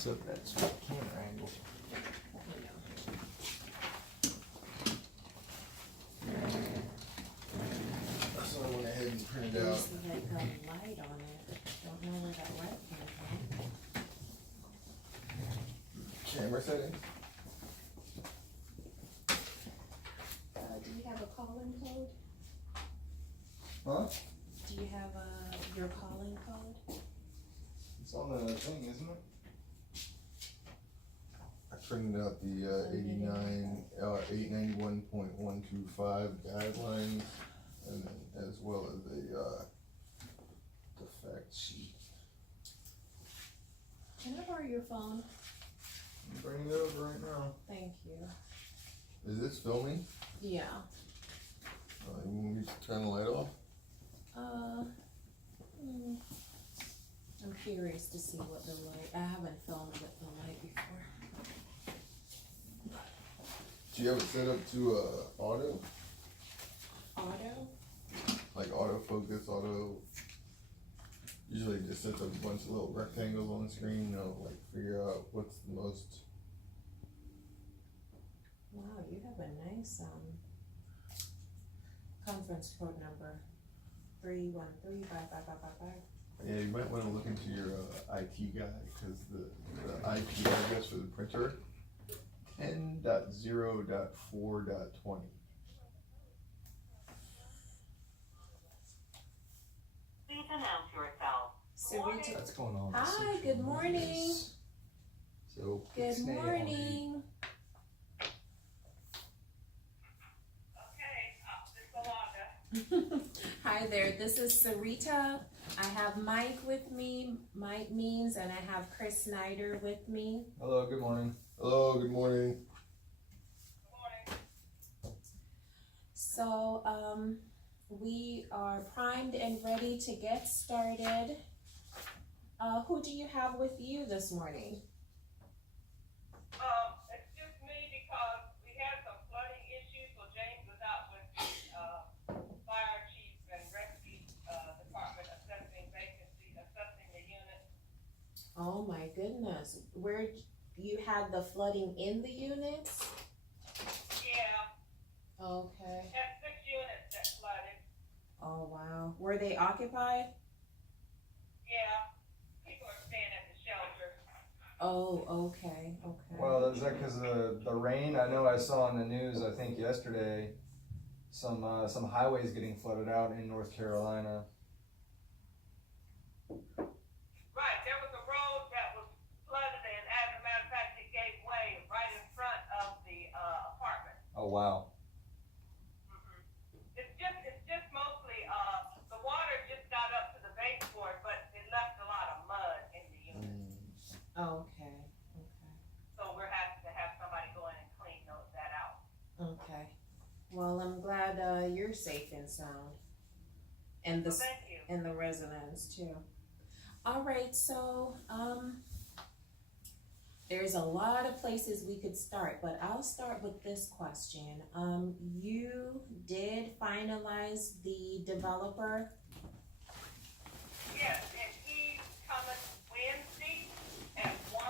mess up that camera angle. So I went ahead and printed out. There's like a light on it. Don't know where that light came from. Camera settings. Do you have a calling code? Huh? Do you have your calling code? It's on the thing, isn't it? I printed out the 891.125 guidelines, and then as well as the fact sheet. Can I borrow your phone? I'm bringing it over right now. Thank you. Is this filming? Yeah. You want me to turn the light off? I'm curious to see what the light. I haven't filmed with the light before. Do you have it set up to auto? Auto? Like autofocus, auto. Usually it just sets up a bunch of little rectangles on the screen, like figure out what's the most. Wow, you have a nice conference code number. 313555555. Yeah, you might want to look into your IT guy, because the IP address for the printer 10.0.4.20. Please announce yourself. Sarita. That's going on. Hi, good morning. So Good stay on. morning. Hi there, this is Sarita. I have Mike with me, Mike Means, and I have Chris Snyder with me. Hello, good morning. Hello, good morning. So, we are primed and ready to get started. Who do you have with you this morning? It's just me because we had some flooding issues, so James was out with the fire chief and rescue department assessing the unit. Oh my goodness, where you had the flooding in the units? Yeah, Okay. had 6 units that flooded. Oh wow, were they occupied? Yeah, people are staying at the shelter. Oh, okay, okay. Well, is that because of the rain? I know I saw on the news, I think yesterday, some highways getting flooded out in North Carolina. Right, there was a road that was flooded, and as a matter of fact, it gave way right in front of the apartment. Oh, wow. It's just mostly, the water just got up to the baseboard, but it left a lot of mud in the unit. Okay, So we're having to have somebody go in and clean that out. okay. Well, I'm glad you're safe and sound, and So thank you. and the residents too. All right, so there's a lot of places we could start, but I'll start with this question. You did finalize the developer? Yes, and he's coming Wednesday at 1.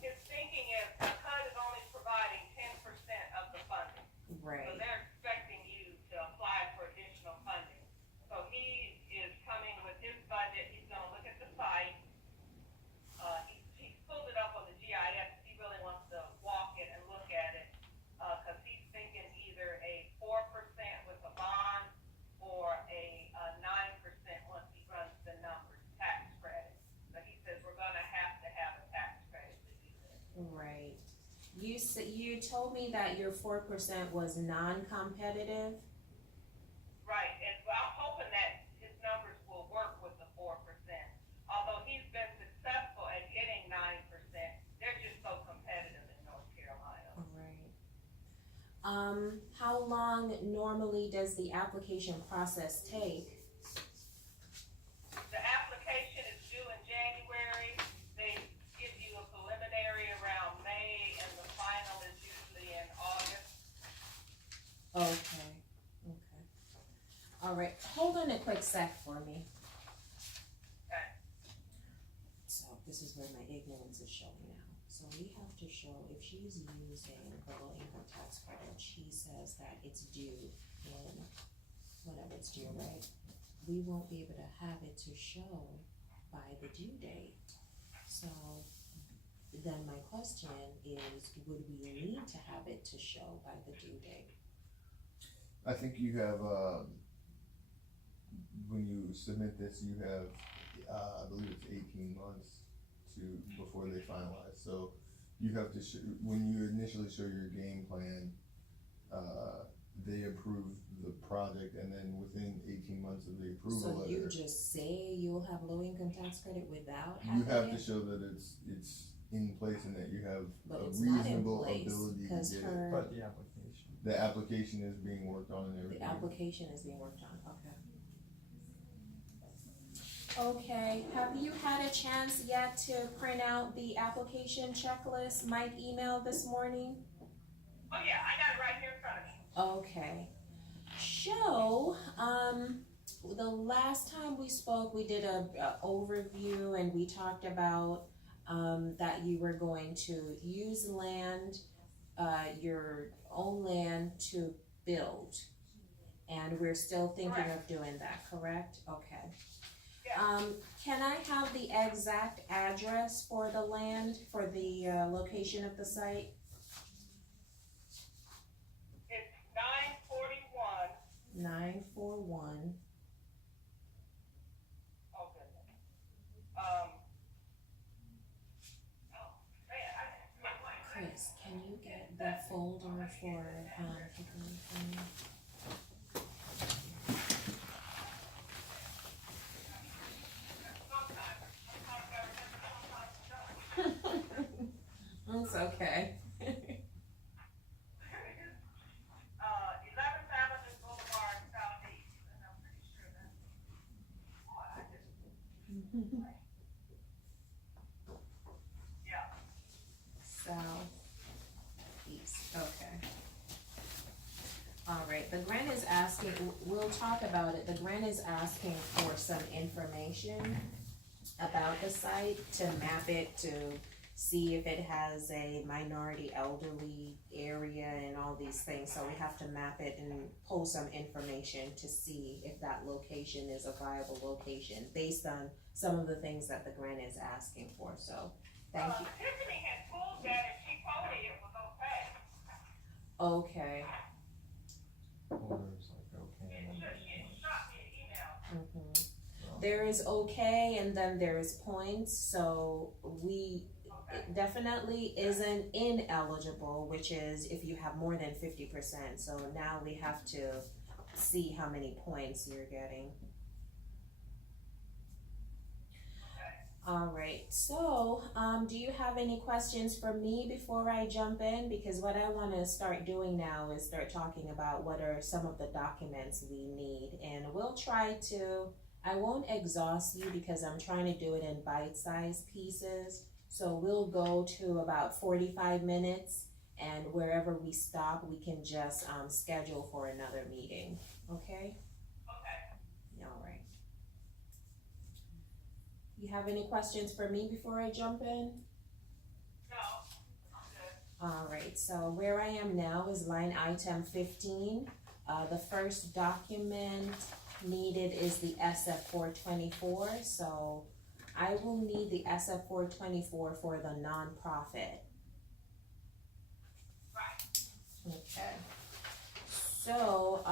His thinking is the HUD is only providing 10% of the funding. So Right. they're expecting you to apply for additional funding. So he is coming with his budget. He's gonna look at the site. He's pulled it up on the GIS. He really wants to walk it and look at it. Cause he's thinking either a 4% with a bond or a 9% once he runs the numbers, tax credit. So he says we're gonna have to have a tax credit to do this. Right. You told me that your 4% was non-competitive. Right, and I'm hoping that his numbers will work with the 4%. Although he's been successful at getting 9%, they're just so competitive in North Carolina. Right. How long normally does the application process take? The application is due in January. They give you a preliminary around May, and the final is usually in August. Okay, okay. All right, hold on a quick sec for me. Okay. So, maintenance is showing now. So we have to show, if she's using the low income tax credit, she says that it's due in, whenever it's due, right? We won't be able to have it to show by the due date. So then my question is, would we need to have it to show by the due date? I think you have, when you submit this, you have, I believe it's 18 months before they finalize. So you have to, when you initially show your game plan, they approve the project, and then within 18 months of the approval So letter, you just say you'll have low income tax credit without having you have it? to show that it's in place and that you have But a it's not in reasonable place, ability to cause get it. her, But the application. The application is being worked on and the everything. application is being worked on, okay. Okay, have you had a chance yet to print out the application checklist Mike emailed this morning? Oh, yeah, I got it right here in front of me. Okay. So, the last time we spoke, we did a overview and we talked about, that you were going to use land, your own land to build. And we're still thinking of doing that, correct? Okay. Yeah. Can I have the exact address for the land, for the, location of the site? It's 941, 941. oh, goodness. Man, Chris, can you get the folder for, Hickory for me? It's okay. 11th Avenue Boulevard Southeast, and I'm pretty sure that's, boy, I just, yeah. Southeast, okay. Alright, the grant is asking, we'll talk about it, the grant is asking for some information about the site, to map it, to see if it has a minority elderly area and all these things, so we have to map it and pull some information to see if that location is a viable location, based on some of the things that the grant is asking for, so, thank you. Tiffany had pulled that and she told me it was okay. Okay. Or it's like, okay. and then- She shot me an email. There is okay, and then there is points, so it definitely isn't ineligible, which is if you have more than 50%, so now we have to see how many points you're getting. Alright, so, do you have any questions for me before I jump in? Because what I wanna start doing now is start talking about what are some of the documents we need, and we'll try to, I won't exhaust you because I'm trying to do it in bite-sized pieces. So we'll go to about 45 minutes, and wherever we stop, we can just, schedule for another meeting, okay? Okay. Alright. You have any questions for me before I jump in? No, I'm good. Alright, so where I am now is line item 15. The first document needed is the SF 424, so I will need the SF 424 for the nonprofit. Right. Okay. So,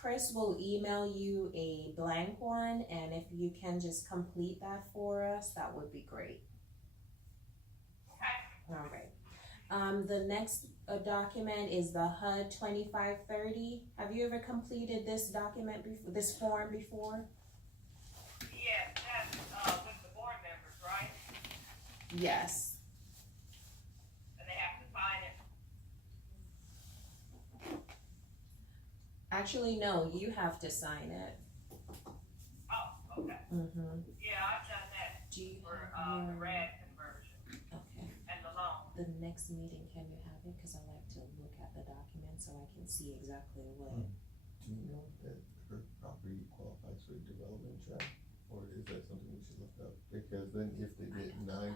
Chris will email you a blank one, and if you can just complete that for us, that would be great. Okay. Alright. The next document is the HUD 2530. Have you ever completed this document before, this form before? Yes, that's, with the board members, right? Yes. And they have to sign it. Actually, no, you have to sign it. Oh, okay. Mm-hmm. Yeah, I've done that Do you for, have the your, RAD conversion okay, and the loan. the next meeting, can you have it? Cause I like to look at the document so I can see exactly what. Do you know that her property qualifies for a development tract? or is that something we should look up? Because then if they get 9%.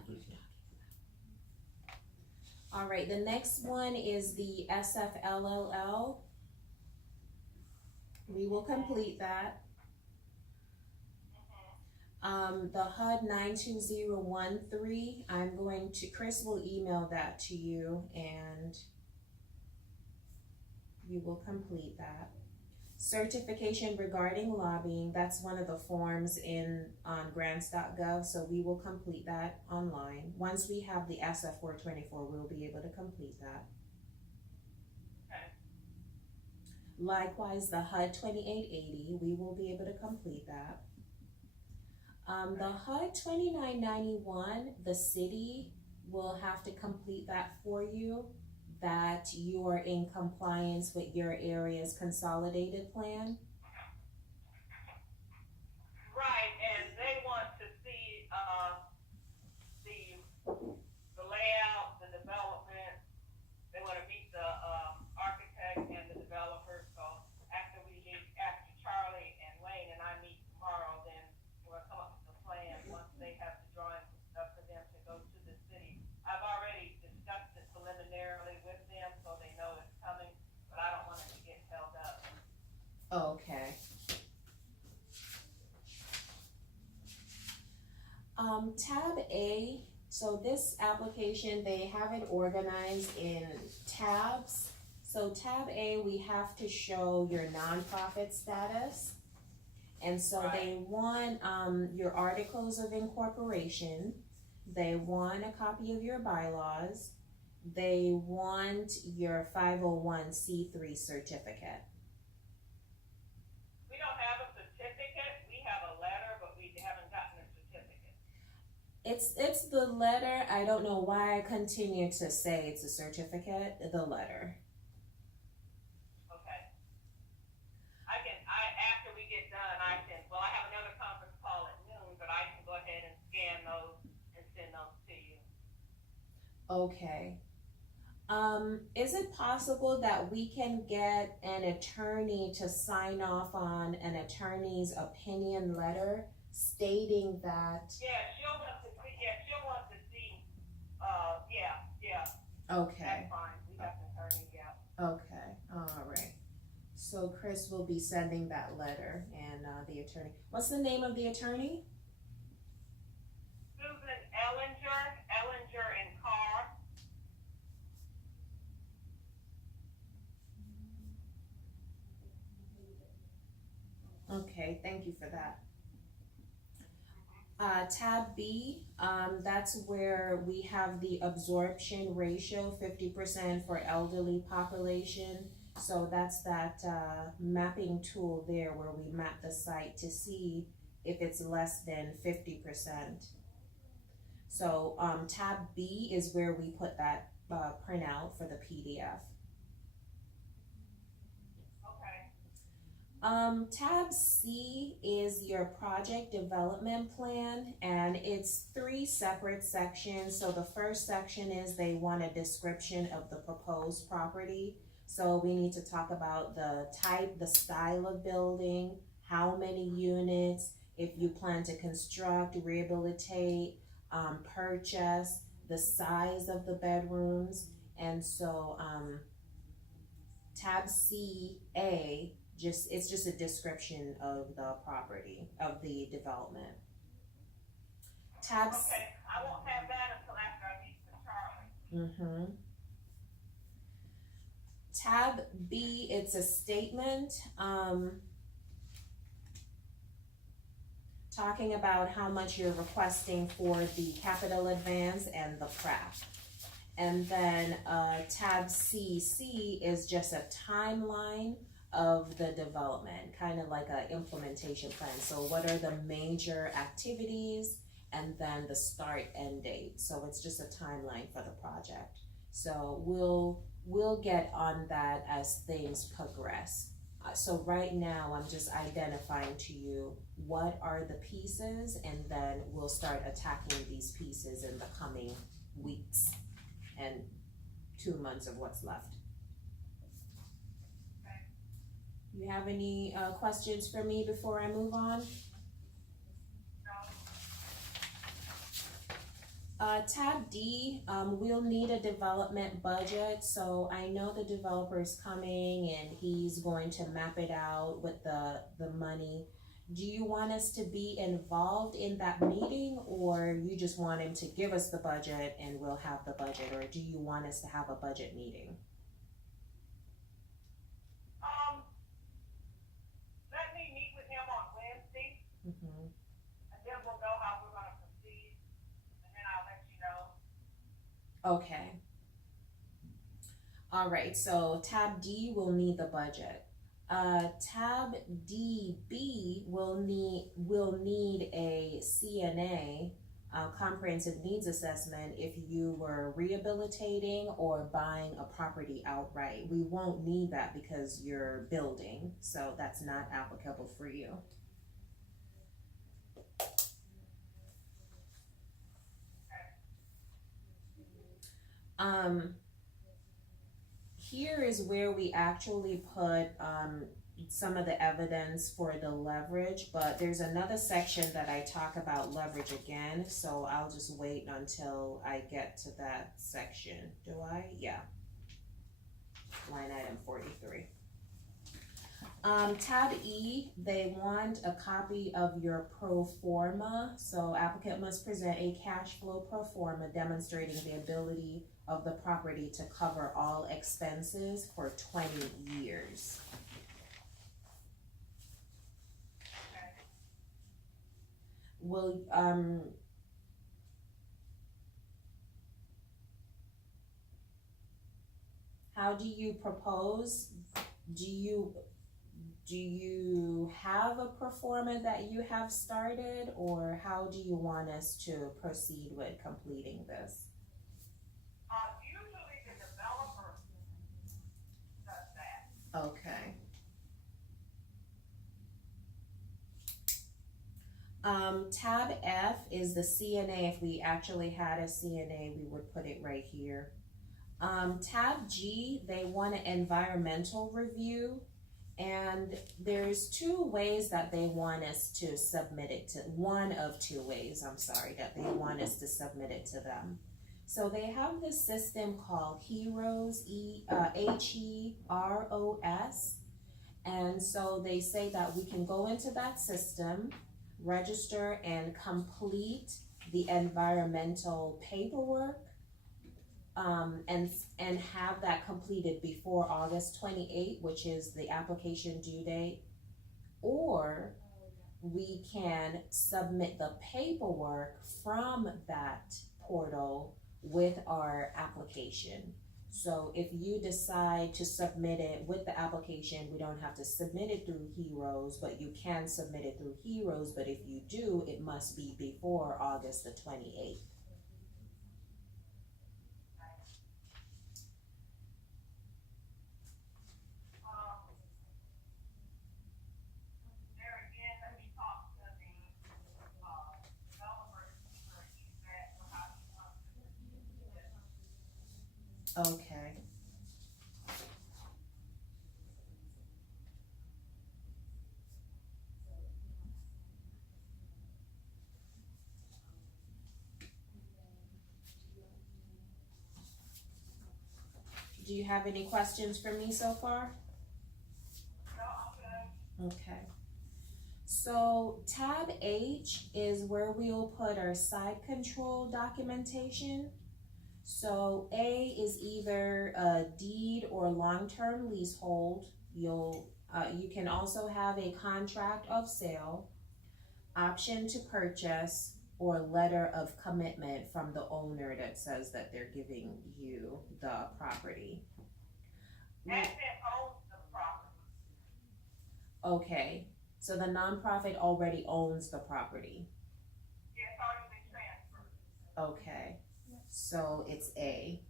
All right, the next one is the SFLLL. We will complete that. The HUD 92013, Chris will email that to you and you will complete that. Certification regarding lobbying, that's one of the forms on grants.gov, so we will complete that online. Once we have the SF 424, we'll be able to complete that. Okay. Likewise, the HUD 2880, we will be able to complete that. The HUD 2991, the city will have to complete that for you, that you are in compliance with your area's consolidated plan. Right, and they want to see, the layout, the development, they wanna meet the, architect and the developer, so after Charlie and Wayne and I meet tomorrow, then we'll come up with a plan, once they have the drawings and stuff for them to go to the city. I've already discussed it preliminarily with them, so they know it's coming, but I don't want it to get held up. Okay. Tab A, so this application, they have it organized in tabs. So tab A, we have to show your nonprofit status. And so they want, your articles of incorporation, they want a copy of your bylaws, they want your 501c3 certificate. We don't have a certificate, we have a letter, but we haven't gotten a certificate. It's the letter, I don't know why I continue to say it's a certificate, the letter. Okay. After we get done, I have another conference call at noon, but I can go ahead and scan those and send those to you. Okay. Is it possible that we can get an attorney to sign off on an attorney's opinion letter stating that? Yeah, she'll want to see, Okay, that's fine, we have an attorney, yeah. okay, alright. So Chris will be sending that letter and, the attorney, what's the name of the attorney? Susan Ellinger and Carr. Okay, thank you for that. Tab B, that's where we have the absorption ratio, 50% for elderly population. So that's that mapping tool there where we map the site to see if it's less than 50%. So tab B is where we put that printout for the PDF. Tab C is your project development plan, and it's 3 separate sections. So the first section is they want a description of the proposed property. So we need to talk about the type, the style of building, how many units, if you plan to construct, rehabilitate, purchase, the size of the bedrooms. And so tab CA, it's just a description of the property, of the development. Okay, I won't have that until after I meet with Charlie. Tab B, it's a statement, talking about how much you're requesting for the capital advance and the PRAP. And then tab CC is just a timeline of the development, kind of like an implementation plan. So what are the major activities and then the start end date. So it's just a timeline for the project. So we'll get on that as things progress. So right now I'm just identifying to you what are the pieces, and then we'll start attacking these pieces in the coming weeks and 2 months of what's left. You have any questions for me before I move on? Tab D, we'll need a development budget, so I know the developer's coming and he's going to map it out with the money. Do you want us to be involved in that meeting, or you just want him to give us the budget and we'll have the budget, or do you want us to have a budget meeting? Let me meet with him on Wednesday, Mm-hmm. and then we'll know how we're gonna proceed, and then I'll let you know. Okay. All right, so tab D will need the budget. Tab DB will need a CNA, comprehensive needs assessment, if you were rehabilitating or buying a property outright. We won't need that because you're building, so that's not applicable for you. Here is where we actually put some of the evidence for the leverage, but there's another section that I talk about leverage again, so I'll just wait until I get to that section. Do I? Yeah. Line item 43. Tab E, they want a copy of your pro forma. So applicant must present a cash flow pro forma demonstrating the ability of the property to cover all expenses for 20 years. Will, how do you propose? Do you have a pro forma that you have started, or how do you want us to proceed with completing this? Usually the developer does that. Okay. Tab F is the CNA. If we actually had a CNA, we would put it right here. Tab G, they want an environmental review, and there's two ways that they want us to submit it to, one of two ways, I'm sorry, that they want us to submit it to them. So they have this system called HEROS, HEROS, and so they say that we can go into that system, register and complete the environmental paperwork, and have that completed before August 28th, which is the application due date, or we can submit the paperwork from that portal with our application. So if you decide to submit it with the application, we don't have to submit it through HEROS, but you can submit it through HEROS, but if you do, it must be before August the 28th. Okay. Do you have any questions for me so far? Okay. So tab H is where we'll put our site control documentation. So A is either a deed or long-term leasehold. You can also have a contract of sale, option to purchase, or letter of commitment from the owner that says that they're giving you the property. Asset owns the property. Okay, so the nonprofit already owns the property. It's already been transferred. Okay, so it's A.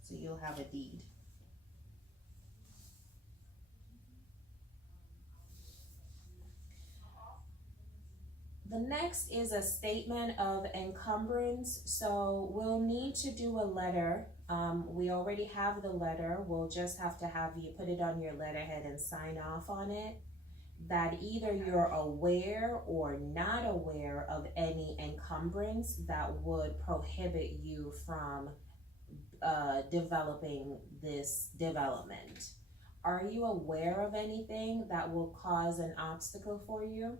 So you'll have a deed. The next is a statement of encumbrance. So we'll need to do a letter. We already have the letter. We'll just have to have you put it on your letterhead and sign off on it. that either you're aware or not aware of any encumbrance that would prohibit you from developing this development. Are you aware of anything that will cause an obstacle for you?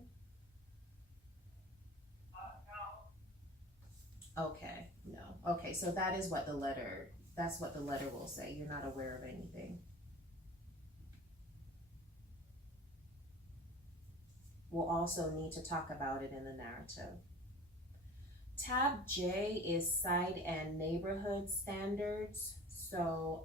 No. Okay, no. Okay, so that is what that's what the letter will say. You're not aware of anything. We'll also need to talk about it in the narrative. Tab J is site and neighborhood standards. So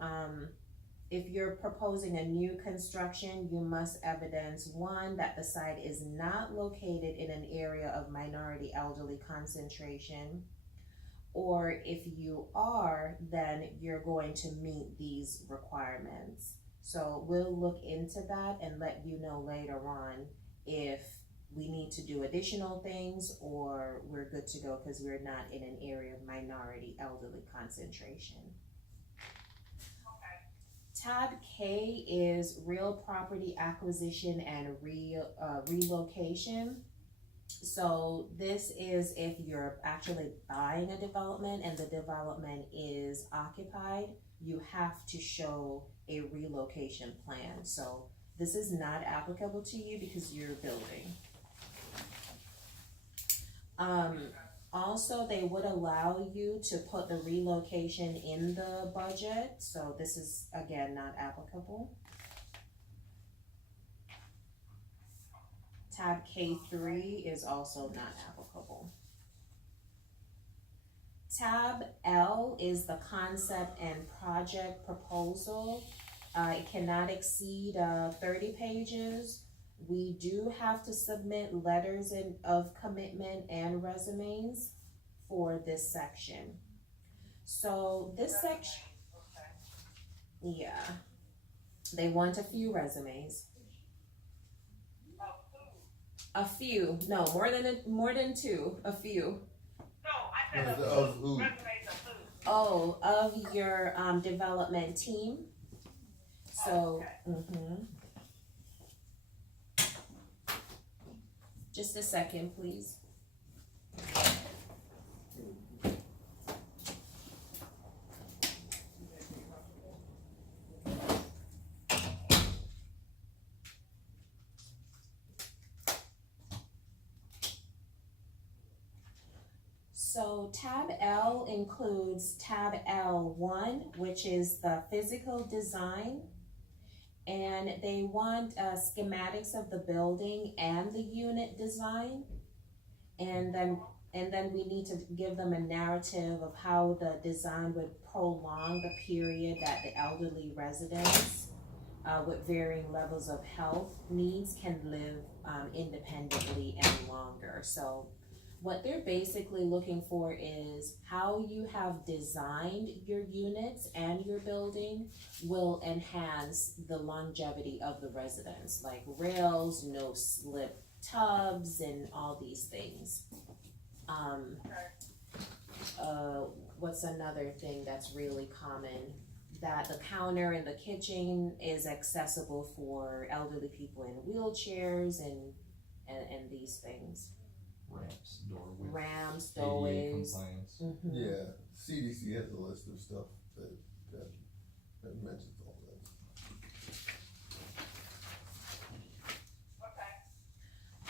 if you're proposing a new construction, you must evidence one, that the site is not located in an area of minority elderly concentration, or if you are, then you're going to meet these requirements. So we'll look into that and let you know later on if we need to do additional things or we're good to go because we're not in an area of minority elderly concentration. Tab K is real property acquisition and relocation. So this is if you're actually buying a development and the development is occupied, you have to show a relocation plan. So this is not applicable to you because you're building. Also, they would allow you to put the relocation in the budget, so this is, again, not applicable. Tab K3 is also not applicable. Tab L is the concept and project proposal. It cannot exceed 30 pages. We do have to submit letters of commitment and resumes for this section. So this section, yeah, they want a few resumes. A few, no, more than two, a few. No, I said Of who? resumes of who? Oh, of your development team. So, Just a second, please. So tab L includes tab L1, which is the physical design. And they want schematics of the building and the unit design. And then we need to give them a narrative of how the design would prolong the period that the elderly residents with varying levels of health needs can live independently and longer. So what they're basically looking for is how you have designed your units and your building will enhance the longevity of the residence, like rails, no slip tubs, and all these things. What's another thing that's really common? That the counter in the kitchen is accessible for elderly people in wheelchairs and these things. Ramps, doorways. Mm-hmm. Yeah, CDC has a list of stuff that mentions all that.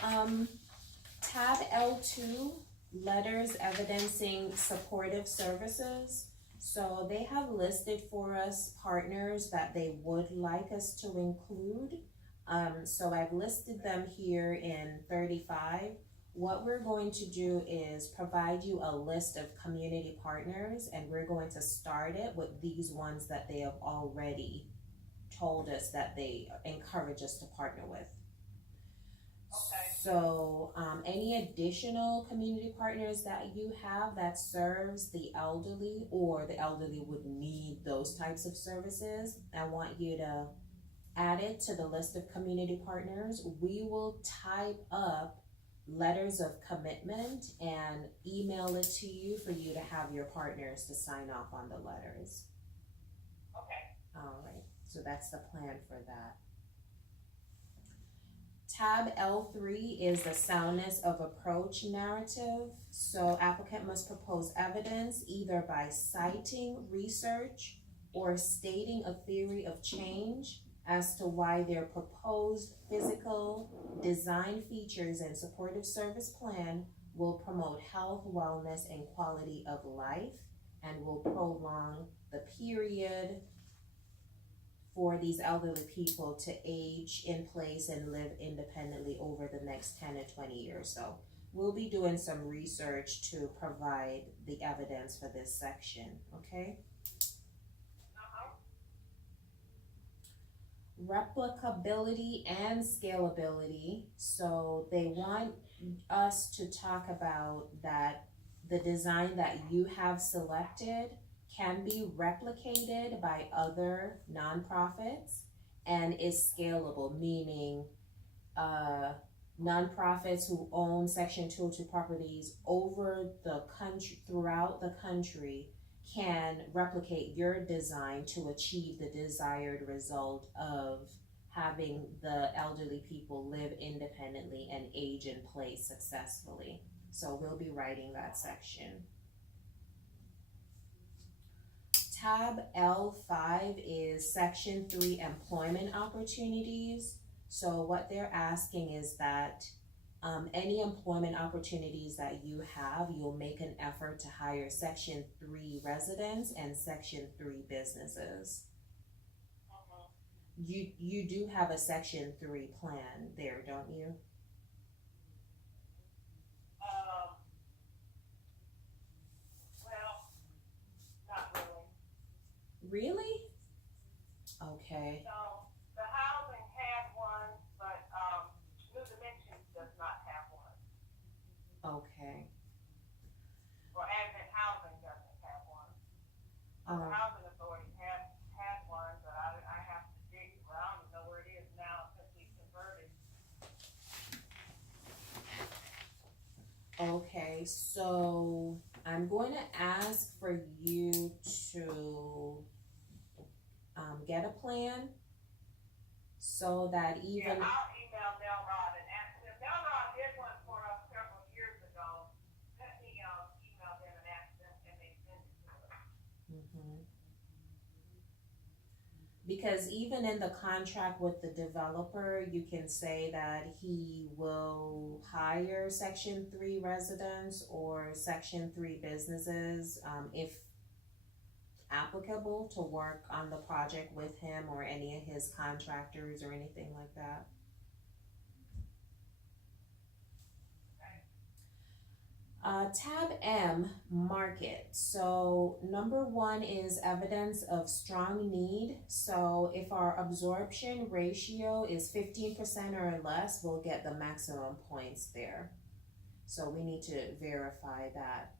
Okay. Tab L2, letters evidencing supportive services. So they have listed for us partners that they would like us to include. So I've listed them here in 35. What we're going to do is provide you a list of community partners, and we're going to start it with these ones that they have already told us that they encourage us to partner with. Okay. So any additional community partners that you have that serves the elderly or the elderly would need those types of services, I want you to add it to the list of community partners. We will type up letters of commitment and email it to you for you to have your partners to sign off on the letters. Okay. All right, so that's the plan for that. Tab L3 is the soundness of approach narrative. So applicant must propose evidence either by citing research or stating a theory of change as to why their proposed physical design features and supportive service plan will promote health, wellness, and quality of life and will prolong the period for these elderly people to age in place and live independently over the next 10 to 20 years. So we'll be doing some research to provide the evidence for this section, okay? Replicability and scalability. So they want us to talk about that the design that you have selected can be replicated by other nonprofits and is scalable, meaning nonprofits who own Section 202 properties over the country, throughout the country, can replicate your design to achieve the desired result of having the elderly people live independently and age in place successfully. So we'll be writing that section. Tab L5 is Section 3 employment opportunities. So what they're asking is that any employment opportunities that you have, you'll make an effort to hire Section 3 residents and Section 3 businesses. You do have a Section 3 plan there, don't you? Well, not really. Really? Okay. So, the housing had one, but, New Dimensions does not have one. Okay. Or Advent Housing doesn't have one. The Housing Authority had one, but I have to dig around and know where it is now since we converted. Okay, so I'm going to ask for you to get a plan so that Yeah, even I'll email Nelrod and ask them. Nelrod did one for us several years ago. Let me, email them and ask them, can they send it to us? Mhm. Because even in the contract with the developer, you can say that he will hire Section 3 residents or Section 3 businesses, if applicable, to work on the project with him or any of his contractors or anything like that. Tab M, market. So number 1 is evidence of strong need. So if our absorption ratio is 15% or less, we'll get the maximum points there. So we need to verify that.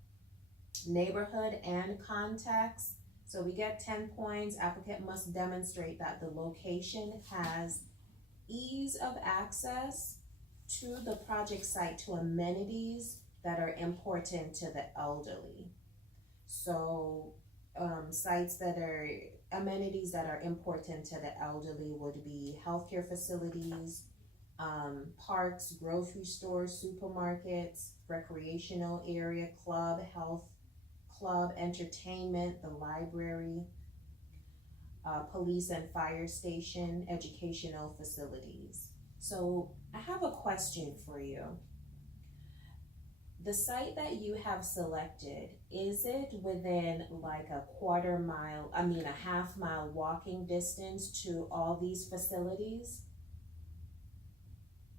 Neighborhood and context. So we get 10 points. Applicant must demonstrate that the location has ease of access to the project site to amenities that are important to the elderly. So sites that are, amenities that are important to the elderly would be healthcare facilities, parks, grocery stores, supermarkets, recreational area, club, health club, entertainment, the library, police and fire station, educational facilities. So I have a question for you. The site that you have selected, is it within like a half mile walking distance to all these facilities?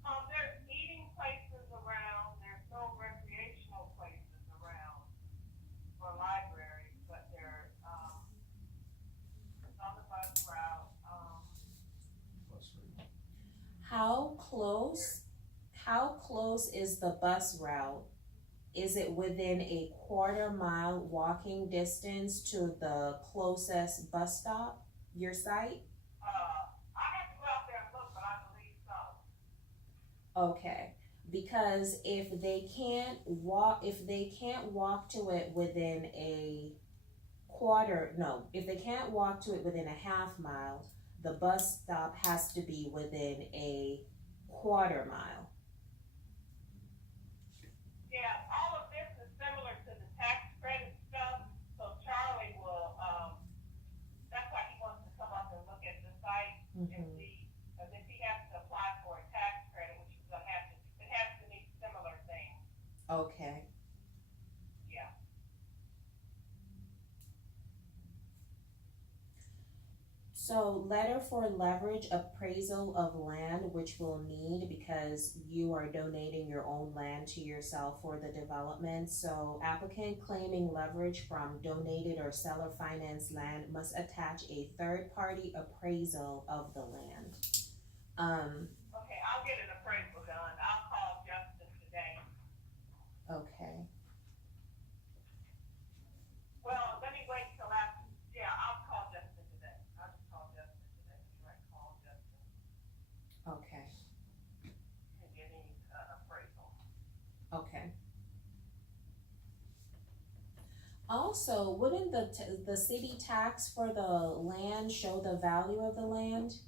There's eating places around, there's no recreational places around for libraries, but they're, it's on the bus route, How close is the bus route? Is it within a quarter-mile walking distance to the closest bus stop, your site? I have to go out there and look, but I believe so. Okay, because if they can't walk to it within a half mile, the bus stop has to be within a quarter mile. Yeah, all of this is similar to the tax credit stuff, so Charlie will, that's why he wants to come up and look at the site and Mhm. see, because if he has to apply for a tax credit, which he's gonna have to, it has to meet similar things, Okay. yeah. So letter for leverage appraisal of land, which we'll need because you are donating your own land to yourself for the development. So applicant claiming leverage from donated or seller financed land must attach a third-party appraisal of the land. Okay, I'll get an appraisal done, I'll call Justin today. Okay. Well, let me wait till after, yeah, I'll call Justin today, I'll just call Justin today, right, call Justin Okay. and get him, appraisal. Okay. Also, wouldn't the city tax for the land show the value of the land?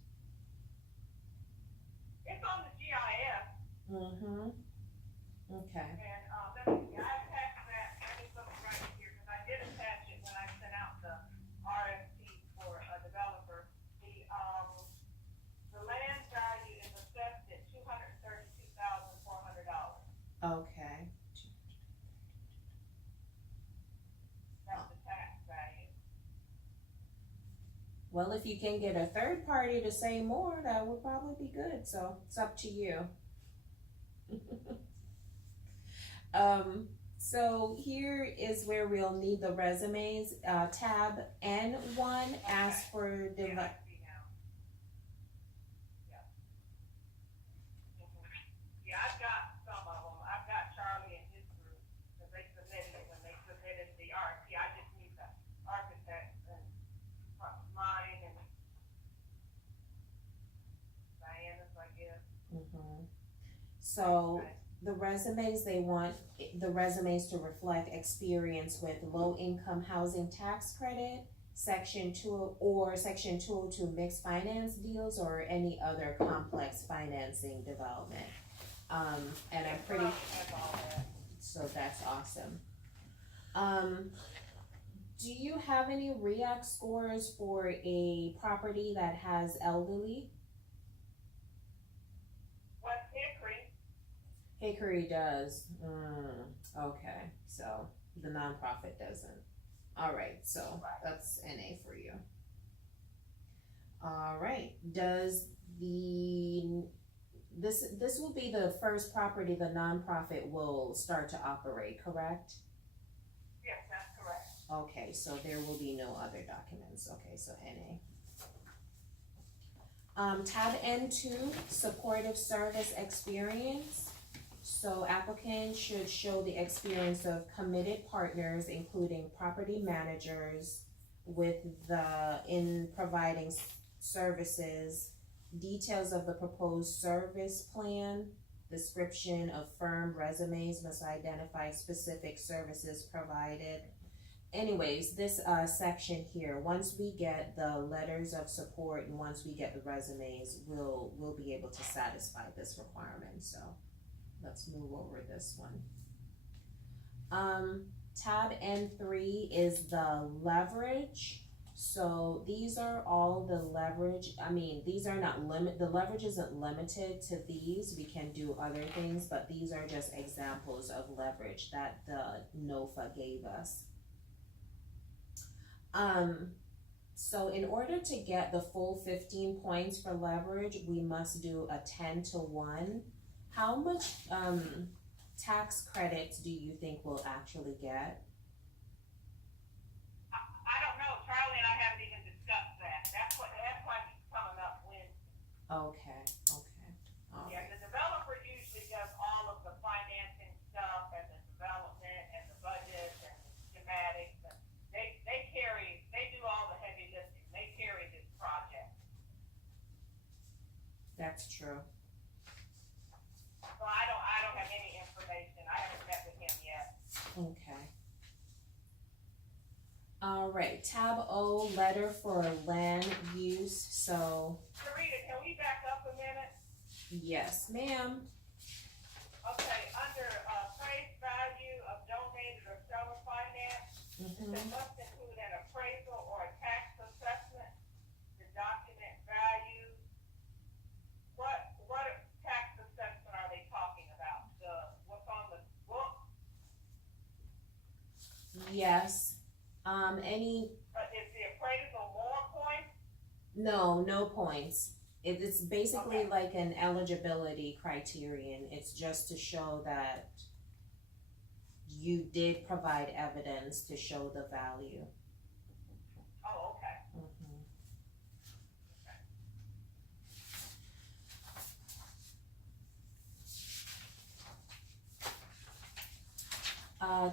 It's on the GIS, Mm-hmm. Okay. and, let me see, I attached that, let me look right here, cause I did attach it when I sent out the RFP for a developer. The land value is assessed at $232,400, Okay. that's the tax value. Well, if you can get a third party to say more, that would probably be good, so it's up to you. So here is where we'll need the resumes. Tab N1 asks for Yeah, I see now. Yeah. Yeah, I've got some of them, I've got Charlie and his group, cause they submitted it when they submitted the RFP, I just need the architect and mine and Diana's, I guess. Mhm. So Okay. the resumes, they want the resumes to reflect experience with low income housing tax credit, section 202 mixed finance deals, or any other complex financing development. And I'm pretty, Charlie has all that. so that's awesome. Do you have any REACT scores for a property that has elderly? West Hickory, Hickory does. Okay, so the nonprofit doesn't. All right, so that's NA for you. All right. Does this will be the first property the nonprofit will start to operate, correct? yes, that's correct. Okay, so there will be no other documents. Okay, so NA. Tab N2, supportive service experience. So applicant should show the experience of committed partners, including property managers, in providing services, details of the proposed service plan, description of firm resumes must identify specific services provided. Anyways, this section here, once we get the letters of support and once we get the resumes, we'll be able to satisfy this requirement, so let's move over this one. Tab N3 is the leverage. So these are all the leverage, these are not the leverage isn't limited to these, we can do other things, but these are just examples of leverage that the NOFA gave us. So in order to get the full 15 points for leverage, we must do a 10-to-1. How much tax credits do you think we'll actually get? I don't know, Charlie and I haven't even discussed that, that's why he's coming up Wednesday. Okay, all Yeah, right. the developer usually does all of the financing stuff and the development and the budget and the schematics, and they do all the heavy lifting, they carry this project. That's true. So I don't have any information, I haven't met with him yet. Okay. All right, tab O, letter for land use, so, Sarita, can we back up a minute? Yes, ma'am. Okay, under, appraised value of donated or seller finance, Mhm. they must include an appraisal or a tax assessment to document value. What tax assessment are they talking about? What's on the book? Yes. Any, Is the appraisal more points? no points. It's basically Okay. like an eligibility criterion. It's just to show that you did provide evidence to show the value. Oh, okay. Mhm.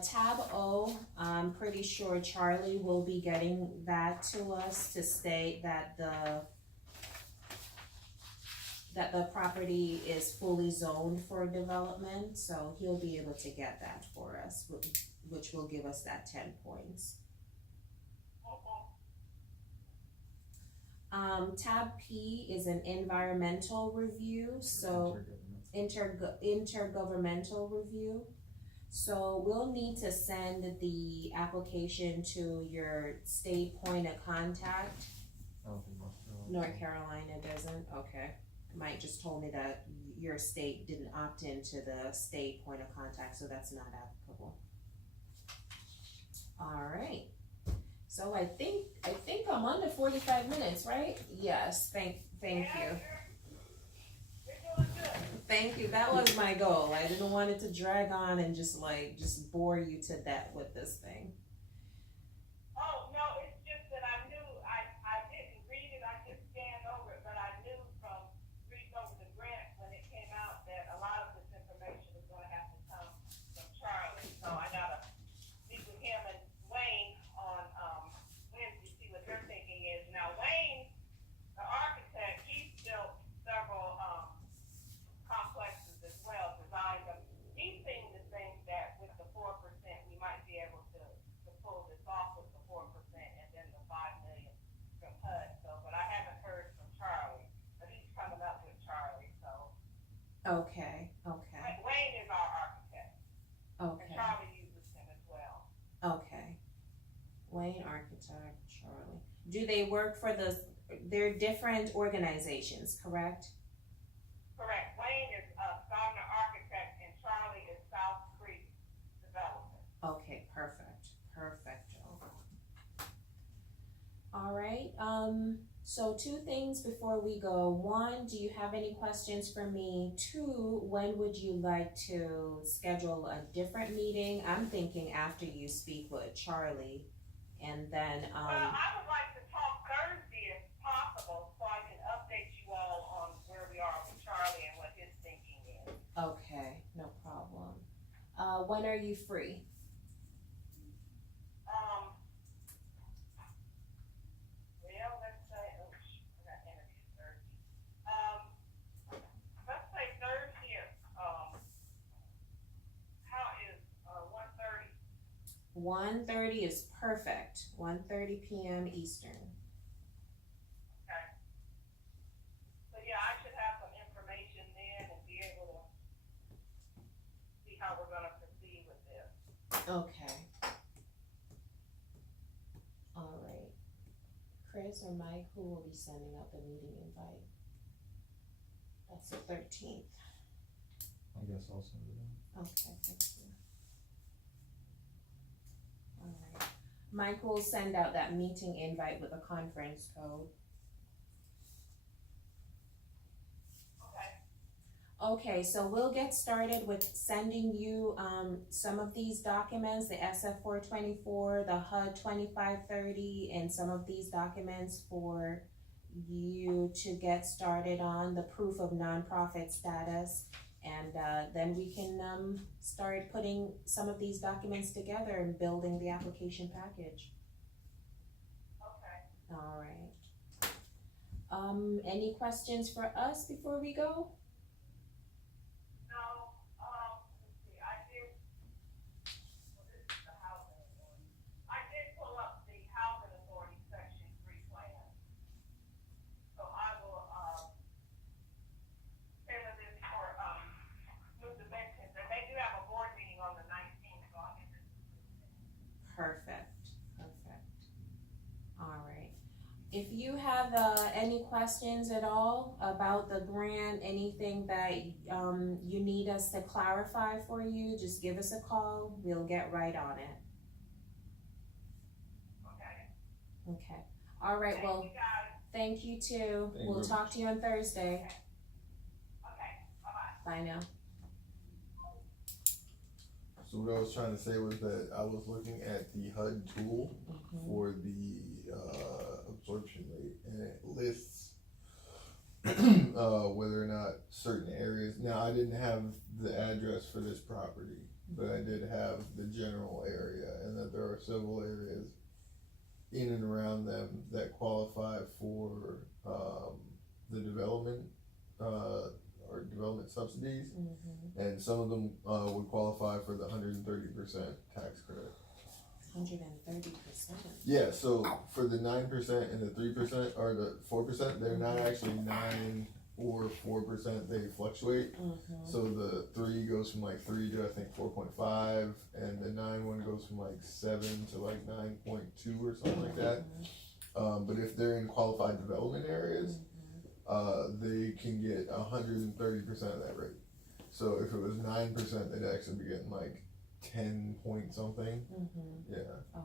Tab O, I'm pretty sure Charlie will be getting that to us to state that the property is fully zoned for development, so he'll be able to get that for us, which will give us that 10 points. Tab P is an environmental review, so intergovernmental review. So we'll need to send the application to your state point of contact. I don't think North Carolina. North Carolina doesn't, okay. Mike just told me that your state didn't opt into the state point of contact, so that's not applicable. Alright, so I think I'm under 45 minutes, right? Yes, thank Yeah, you. You're doing good. Thank you, that was my goal. I didn't want it to drag on and just bore you to death with this thing. Oh, no, it's just that I knew, I didn't read it, I just scanned over it, but I knew from reading over the grant when it came out that a lot of this information was gonna have to come from Charlie. So I gotta meet with him and Wayne on, Wednesday, see what their thinking is. Now Wayne, the architect, he's built several, complexes as well, designed them. He seemed to think that with the 4%, we might be able to pull this off with the 4% and then the 5 million from HUD. So, but I haven't heard from Charlie, but he's coming up with Charlie, so. Okay. Wayne is our architect, and Okay. Charlie uses him as well. Okay. Wayne Architect, Charlie. Do they work for they're different organizations, correct? Correct, Wayne is, Gardner Architect and Charlie is South Creek Development. Okay, perfect. All right, so 2 things before we go. 1, do you have any questions for me? 2, when would you like to schedule a different meeting? I'm thinking after you speak with Charlie, and then, Well, I would like to talk Thursday if possible, so I can update you all on where we are with Charlie and what his thinking is. okay, no problem. When are you free? Well, let's say, I got interviews Thursday. Let's say Thursday at, how is, 1:30? 1:30 is perfect. 1:30 p.m. Eastern. Okay. So yeah, I should have some information then and be able to see how we're gonna proceed with this. Okay. All right. Chris or Mike, who will be sending out the meeting invite? That's the 13th. I guess I'll send it in. Okay, thank you. All right. Mike will send out that meeting invite with a conference code. Okay, so we'll get started with sending you, some of these documents, the SF 424, the HUD 2530, and some of these documents for you to get started on the proof of nonprofit status. And, then we can, start putting some of these documents together and building the application package. Okay. All right. Any questions for us before we go? No, let's see, I did, well, this is the housing authority. I did pull up the housing authority section 3 plan. So I will, tailor any questions at all about the grant, anything that, you need us to clarify for you, just give us a call, we'll get right on it. Okay. Okay, all right, Thank well, you guys. thank you too, Thank we'll you. talk to you on Thursday, Okay, bye-bye. bye now. So what I was trying to say was that I was looking at the HUD tool for the absorption rate, and it lists whether or not certain areas. Now, I didn't have the address for this property, but I did have the general area, and that there are several areas in and around them that qualify for the development or development subsidies. And some of them would qualify for the 130% tax credit. 130%. Yeah, so for the 9% and the 3% or the 4%, they're not actually 9 or 4%, they fluctuate. So the 3 goes from like 3 to I think 4.5, and the 9 one goes from like 7 to like 9.2 or something like that. But if they're in qualified development areas, they can get 130% of that rate. So if it was 9%, they'd actually be getting like 10 point something. Yeah.